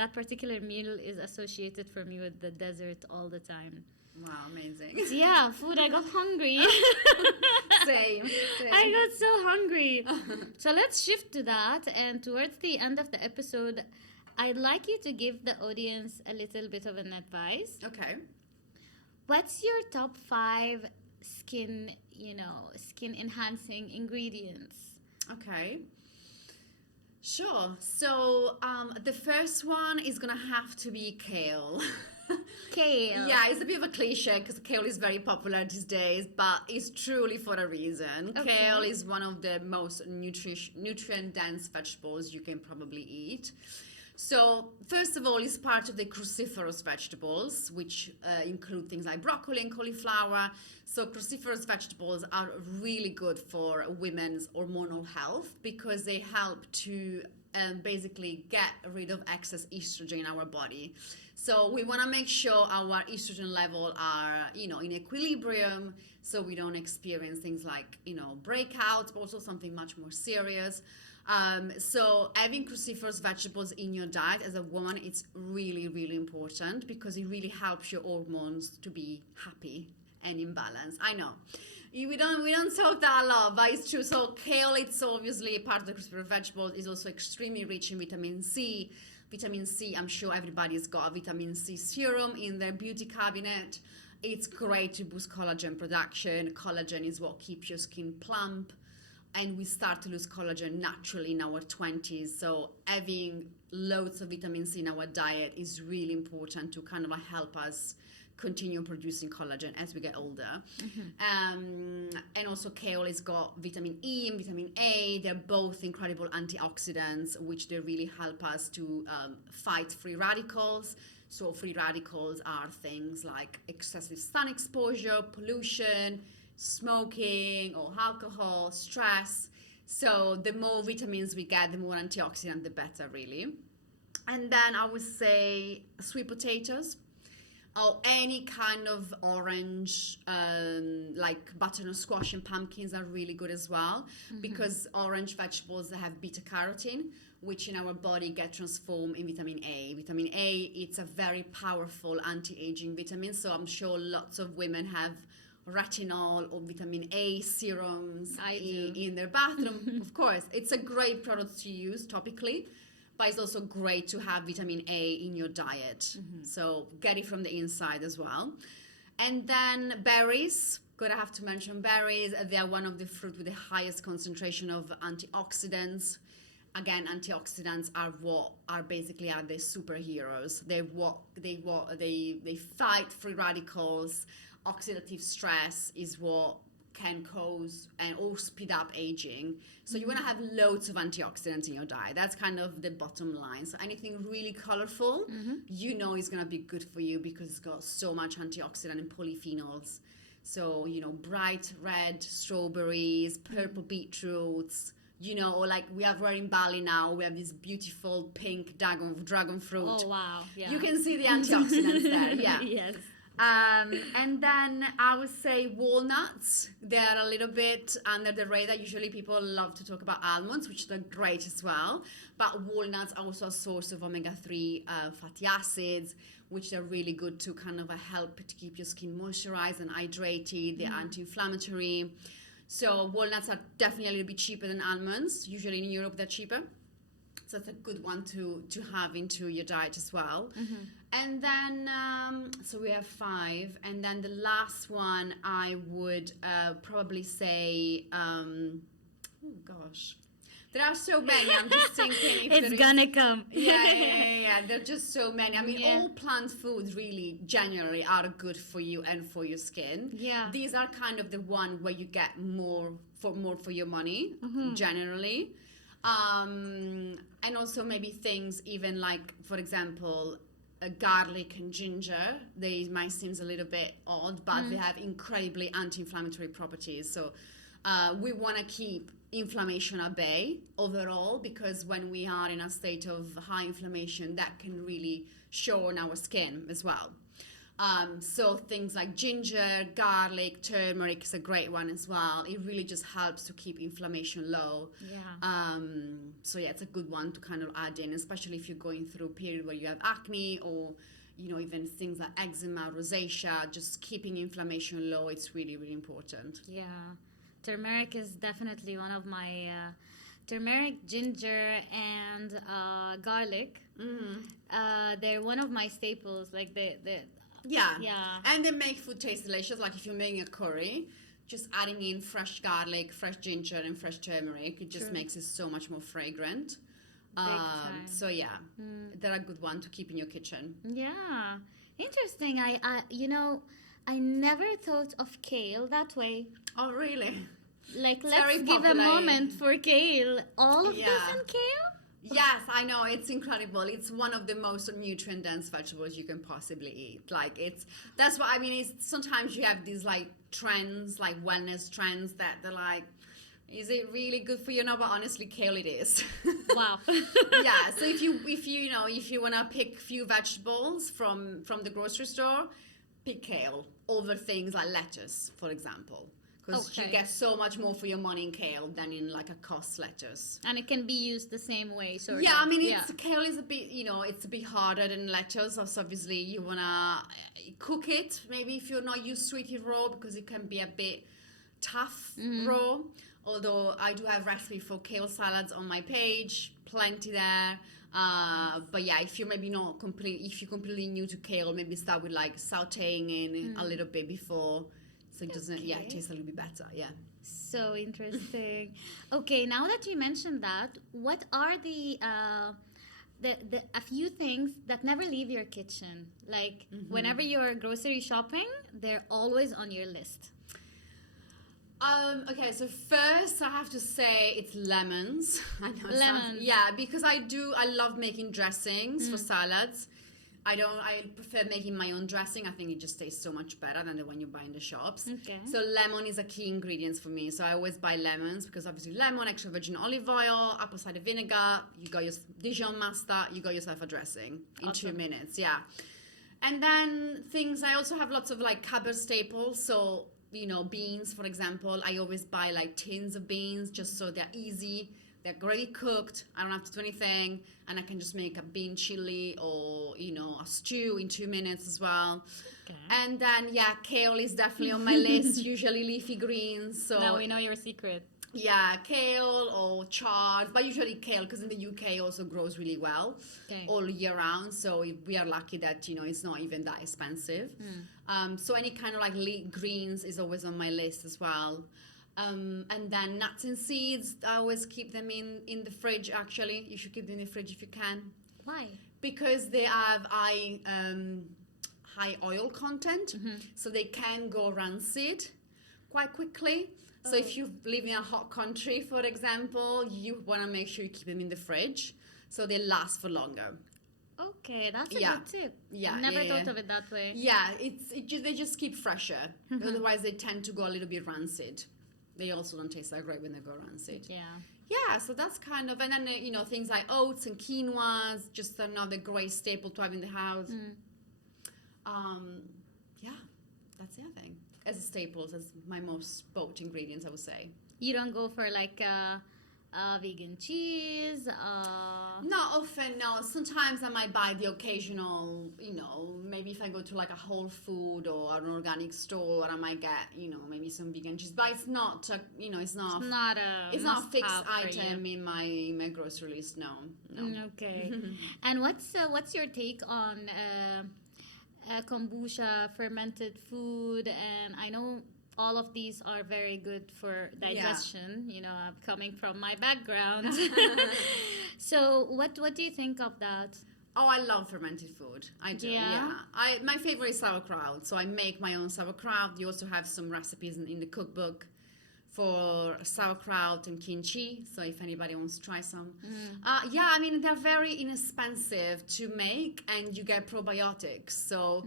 that particular meal is associated for me with the desert all the time. Wow, amazing. So yeah, food. I got hungry. Same. I got so hungry. So let's shift to that, and towards the end of the episode, I'd like you to give the audience a little bit of an advice. Okay. What's your top 5 skin enhancing ingredients? Okay. Sure. So the first one is gonna have to be kale. Kale. Yeah, it's a bit of a cliche because kale is very popular these days, but it's truly for a reason. Okay. Kale is one of the most nutrient-dense vegetables you can probably eat. So, first of all, it's part of the cruciferous vegetables, which include things like broccoli and cauliflower. So, cruciferous vegetables are really good for women's hormonal health because they help to basically get rid of excess estrogen in our body. So we want to make sure our estrogen level are, in equilibrium, so we don't experience things like, breakouts, but also something much more serious. So having cruciferous vegetables in your diet as a woman, it's really, really important because it really helps your hormones to be happy and in balance. I know. we don't talk that a lot, but it's true. So kale, it's obviously part of the cruciferous vegetable, is also extremely rich in vitamin C. Vitamin C, I'm sure everybody's got a vitamin C serum in their beauty cabinet. It's great to boost collagen production. Collagen is what keeps your skin plump, and we start to lose collagen naturally in our 20s. So having loads of vitamin C in our diet is really important to kind of help us continue producing collagen as we get older. And also kale has got vitamin E and vitamin A. They're both incredible antioxidants, which they really help us to fight free radicals. So free radicals are things like excessive sun exposure, pollution, smoking or alcohol, stress. So the more vitamins we get, the more antioxidant, the better, really. And then I would say sweet potatoes, or any kind of orange, like butternut squash and pumpkins are really good as well, because orange vegetables have beta carotene, which in our body get transformed in vitamin A. Vitamin A, it's a very powerful anti-aging vitamin, so I'm sure lots of women have retinol or vitamin A serums in their bathroom. Of course, it's a great product to use topically, but it's also great to have vitamin A in your diet. So get it from the inside as well. And then berries, gonna have to mention berries. They are one of the fruit with the highest concentration of antioxidants. Again, antioxidants are what are basically are the superheroes. They fight free radicals. Oxidative stress is what can cause and or speed up aging. So you want to have loads of antioxidants in your diet. That's kind of the bottom line. So anything really colorful, you know, is going to be good for you because it's got so much antioxidant and polyphenols. So, you know, bright red strawberries, purple beetroots, you know, or like we have right in Bali now, we have this beautiful pink dragon fruit. Oh, wow. Yeah. You can see the antioxidants there. Yeah. Yes. And then I would say walnuts. They're a little bit under the radar. Usually people love to talk about almonds, which are great as well. But walnuts are also a source of omega-3 fatty acids, which are really good to kind of help to keep your skin moisturized and hydrated. They're anti-inflammatory. So walnuts are definitely a little bit cheaper than almonds. Usually in Europe they're cheaper. So that's a good one to have into your diet as well. And then, so we have 5. And then the last one I would probably say, oh gosh, there are so many. I'm just thinking. If It's gonna come. Yeah. There are just so many. I mean, all plant foods really generally are good for you and for your skin. Yeah. These are kind of the one where you get more for your money, generally. And also maybe things even like, for example, garlic and ginger. They might seem a little bit odd, but they have incredibly anti-inflammatory properties. So we want to keep inflammation at bay overall, because when we are in a state of high inflammation, that can really show on our skin as well. So things like ginger, garlic, turmeric is a great one as well. It really just helps to keep inflammation low. Yeah. So yeah, it's a good one to kind of add in, especially if you're going through a period where you have acne or, you know, even things like eczema, rosacea, just keeping inflammation low. It's really, really important. Yeah. Turmeric is definitely one of my turmeric, ginger, and garlic. They're one of my staples. Like Yeah. Yeah. And they make food taste delicious. Like if you're making a curry, just adding in fresh garlic, fresh ginger, and fresh turmeric, it just makes it so much more fragrant. Time. So yeah, they're a good one to keep in your kitchen. Yeah. Interesting. I you know, I never thought of kale that way. Oh, really? Like, It's let's very give a popular. moment for kale. All of Yeah. this in kale? Yes, I know. It's incredible. It's one of the most nutrient-dense vegetables you can possibly eat. Like, that's what I mean. It's sometimes you have these like trends, like wellness trends that they're like, is it really good for you? No, but honestly, kale it is. Wow. Yeah. So if you want to pick few vegetables from the grocery store, pick kale over things like lettuce, for example. Because you get so much more for your money in kale than in like a cost lettuce. And it can be used the same way, sort of. Yeah, I mean, kale is a bit, it's a bit harder than lettuce. So obviously you want to cook it. Maybe if you're not used to eat it raw, because it can be a bit tough raw. Although I do have recipe for kale salads on my page, plenty there. But yeah, if you're maybe not if you're completely new to kale, maybe start with like sauteing in a little bit before, so it doesn't, it tastes a little bit better. Yeah. So interesting. Okay, now that you mentioned that, what are the a few things that never leave your kitchen? Like whenever you're grocery shopping, they're always on your list. Okay, so first I have to say it's lemons. I know it Lemons. yeah, because I love making dressings for salads. I prefer making my own dressing. I think it just tastes so much better than the one you buy in the shops. Okay. So lemon is a key ingredient for me. So I always buy lemons because obviously lemon, extra virgin olive oil, apple cider vinegar, you got your Dijon mustard, you got yourself a dressing in Awesome. 2 minutes. Yeah. And then I also have lots of like cupboard staples. So, beans, for example, I always buy like tins of beans just so they're easy. They're already cooked. I don't have to do anything. And I can just make a bean chili or, a stew in 2 minutes as well. Okay. And then, kale is definitely on my list, usually leafy greens. So Now we know your secret. yeah, kale or chard, but usually kale because in the UK also grows really well all year round. So we are lucky that, it's not even that expensive. So any kind of like greens is always on my list as well. And then nuts and seeds, I always keep them in the fridge. Actually, you should keep them in the fridge if you can. Why? Because they have high oil content, so they can go rancid quite quickly. So if you live in a hot country, for example, you want to make sure you keep them in the fridge so they last for longer. Okay, that's a Yeah. good tip. Yeah, Never yeah, thought yeah. of it that way. Yeah, they just keep fresher. Otherwise, they tend to go a little bit rancid. They also don't taste that great when they go rancid. Yeah. Yeah, so that's kind of, and then, things like oats and quinoas, just another great staple to have in the house. Yeah, that's it, I think. As staples, as my most bought ingredients, I would say. You don't go for like vegan cheese. Not often, no. Sometimes I might buy the occasional, maybe if I go to like a Whole Food or an organic store, I might get, maybe some vegan cheese. But it's not, it's not a fixed item in my grocery list. No. Okay. And what's your take on kombucha, fermented food? And I know all of these are very good for digestion, coming from my background. So what do you think of that? Oh, I love fermented food. I do, yeah. My favorite is sauerkraut, so I make my own sauerkraut. You also have some recipes in the cookbook for sauerkraut and kimchi, so if anybody wants to try some. They're very inexpensive to make, and you get probiotics. So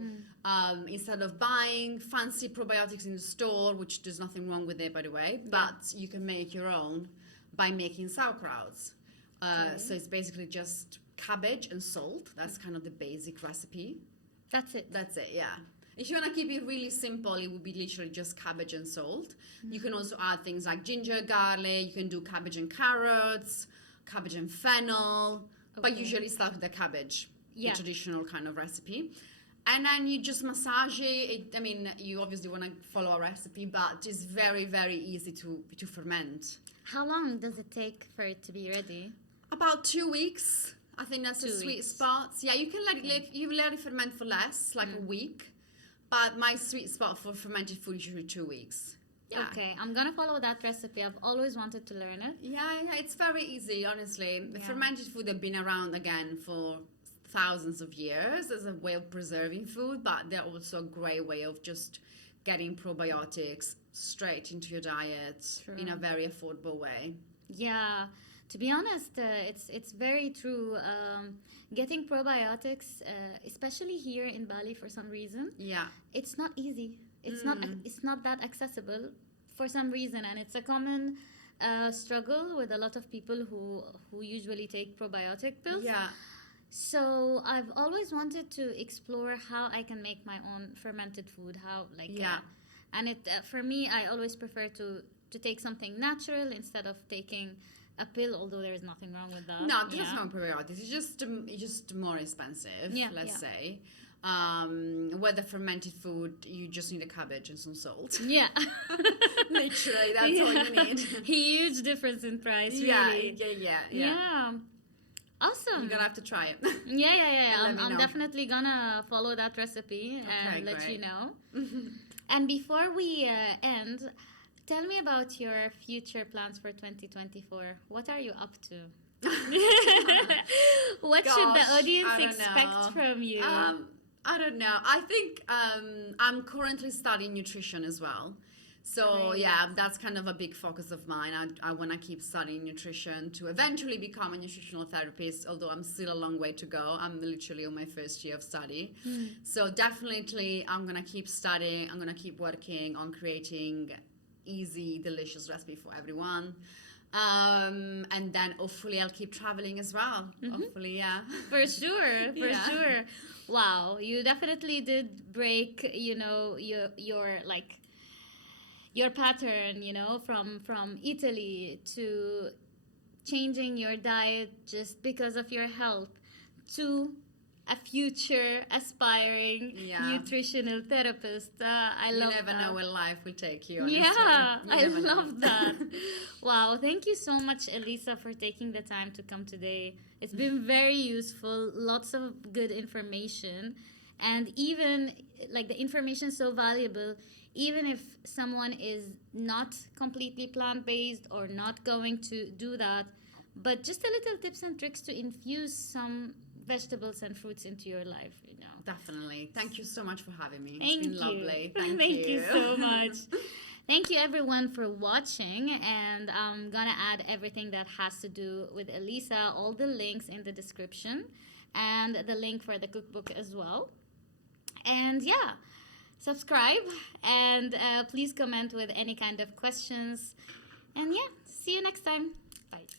instead of buying fancy probiotics in the store, which there's nothing wrong with it, by the way, but you can make your own by making sauerkrauts. So it's basically just cabbage and salt. That's kind of the basic recipe. That's it. That's it, yeah. If you want to keep it really simple, it would be literally just cabbage and salt. You can also add things like ginger, garlic. You can do cabbage and carrots, cabbage and fennel. But usually start with the cabbage, the traditional kind of recipe. And then you just massage it. You obviously want to follow a recipe, but it's very, very easy to ferment. How long does it take for it to be ready? About 2 weeks. I think that's a sweet spot. Yeah, you can let it ferment for less, like a week. But my sweet spot for fermented food is usually 2 weeks. Yeah. Okay, I'm gonna follow that recipe. I've always wanted to learn it. Yeah, it's very easy, honestly. The fermented food have been around again for thousands of years as a way of preserving food, but they're also a great way of just getting probiotics straight into your diet in a very affordable way. Yeah, to be honest, it's very true. Getting probiotics, especially here in Bali, for some reason, it's not easy. It's not that accessible for some reason, and it's a common struggle with a lot of people who usually take probiotic pills. Yeah. So I've always wanted to explore how I can make my own fermented food. And it for me, I always prefer to take something natural instead of taking a pill, although there is nothing wrong with that. No, there's no probiotics. It's just more expensive, let's say. Whether fermented food, you just need a cabbage and some salt. Yeah. Literally, that's all you need. Huge difference in price, Yeah, really. yeah. Yeah. Awesome. You're gonna have to try it. Yeah. let me I'm know. definitely gonna follow that recipe and let great. you know. And before we end, tell me about your future plans for 2024. What are you up to? What should the Gosh, audience I don't expect know. from you? I don't know. I think I'm currently studying nutrition as well. So Great. yeah, that's kind of a big focus of mine. I want to keep studying nutrition to eventually become a nutritional therapist, although I'm still a long way to go. I'm literally on my first year of study. So definitely I'm going to keep studying. I'm going to keep working on creating easy, delicious recipe for everyone. And then hopefully I'll keep traveling as well. Hopefully, yeah. For sure, for Yeah. sure. Wow, you definitely did break, your like your pattern, from Italy to changing your diet just because of your health to a future aspiring Yeah. nutritional therapist. I You love never that. know where life will take you, honestly. Yeah, You I never know. love that. Wow, thank you so much, Elisa, for taking the time to come today. It's been very useful, lots of good information, and even like the information so valuable, even if someone is not completely plant-based or not going to do that, but just a little tips and tricks to infuse some vegetables and fruits into your life. Definitely. Thank you so much for having me. Thank It's been you. lovely. Thank Thank you. you so much. Thank you everyone for watching, and I'm gonna add everything that has to do with Elisa, all the links in the description, and the link for the cookbook as well. And yeah, subscribe and please comment with any kind of questions. And yeah, see you next time. Bye.